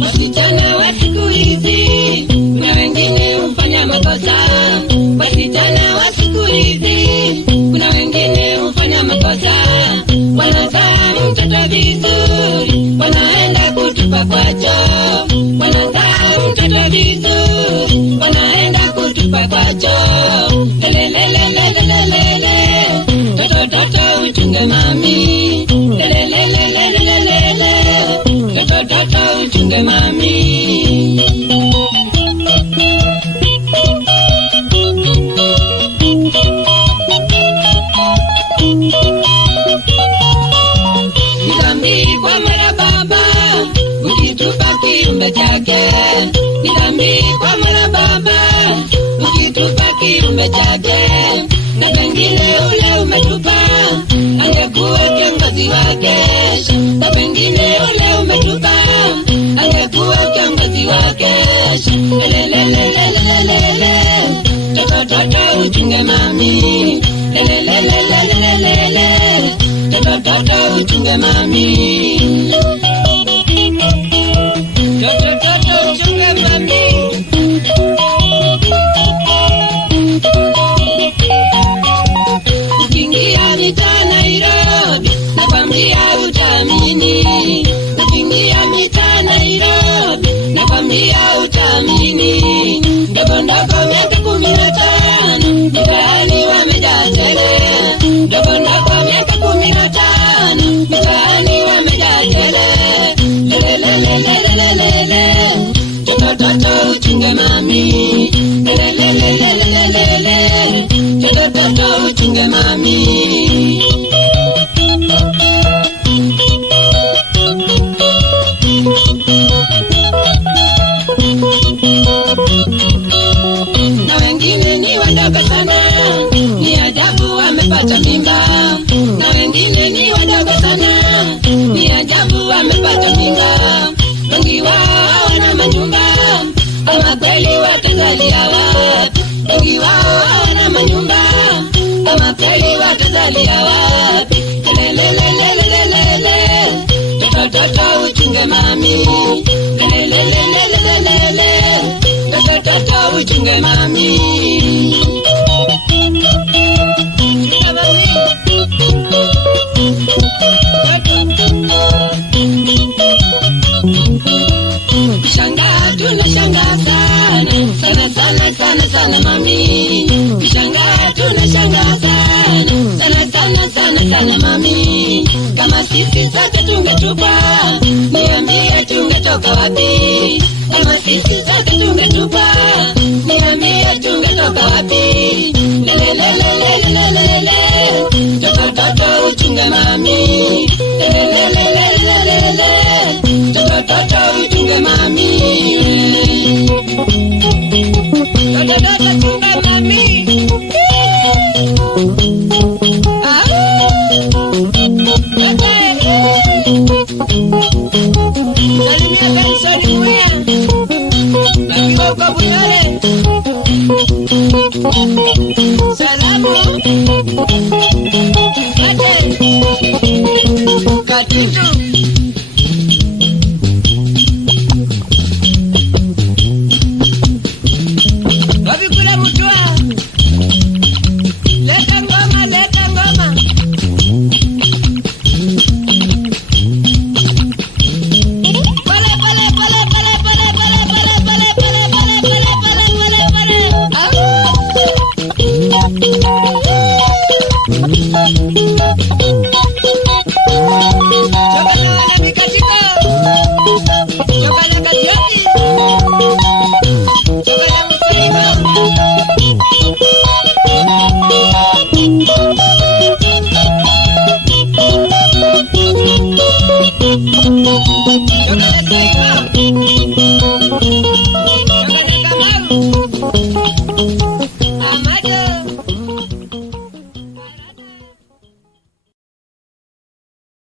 Wasichana wa siku hizi kuna wengine hufanya makosa. Wasichana wa siku hizi kuna wengine hufanya makosa. Wanazaa mtoto vizuri, wanaenda kutupa kwa choo. Wanazaa mtoto vizuri, wanaenda kutupa kwa choo. Lelelelelelelele, toto toto uchunge mami. Lelelelelelelele, toto toto uchunge mami. Ni kwa mara baba ukitupa kiumbe chake. Ni dhambi kwa mara baba ukitupa kiumbe chake. Na pengine ule umetupa angekuwa kiongozi wake. Na pengine ule umetupa angekuwa kiongozi wake. Lelelelelelelele, toto toto uchunge mami. Lelelelelelelele, toto toto uchunge mami. Toto toto uchunge mami. Ukiingia mitaa Nairobi nakwambia utaamini. Ukiingia mitaa Nairobi nakwambia utaamini. Ndogo ndogo miaka 15 mitaani wamejaa tele. Ndogo ndogo miaka 15 mitaani wamejaa tele. Lelelelelelelele, toto toto uchunge mami. Lelelelelelelele, toto toto uchunge mami. Na wengine ni wadogo sana, ni ajabu wamepata mimba. Na wengine ni wadogo sana, ni ajabu wamepata mimba. Wengi wao hawana manyumba, ama kweli watazalia wapi? Wengi wao hawana manyumba, ama kweli watazalia wapi? Lelelelelelelele, toto toto uchunge mami. Lelelelelelelele, toto toto uchunge mami. Shangaa tunashangaa sana, sana sana sana sana mami. Shangaa tunashangaa sana, sana sana sana sana mami. Kama sisi sote tungetupa, niambie tungetoka wapi? Kama sisi sote tungetupa, niambie tungetoka wapi? Lelelelelelelele, toto toto uchunge mami. Lelelelelelelele, toto toto uchunge mami. Toto toto uchunge mami. Salimia Benson Mwea nakiwa uko Buyole. Salamu Kate Katitu. Wapi kule Mutua? Leta ngoma, leta ngoma. Pale pale pale pale pale pale pale pale pale pale pale pale pale. Choka na wale mikatiko. Choka na katiati. Choka ya mfalima. Choka na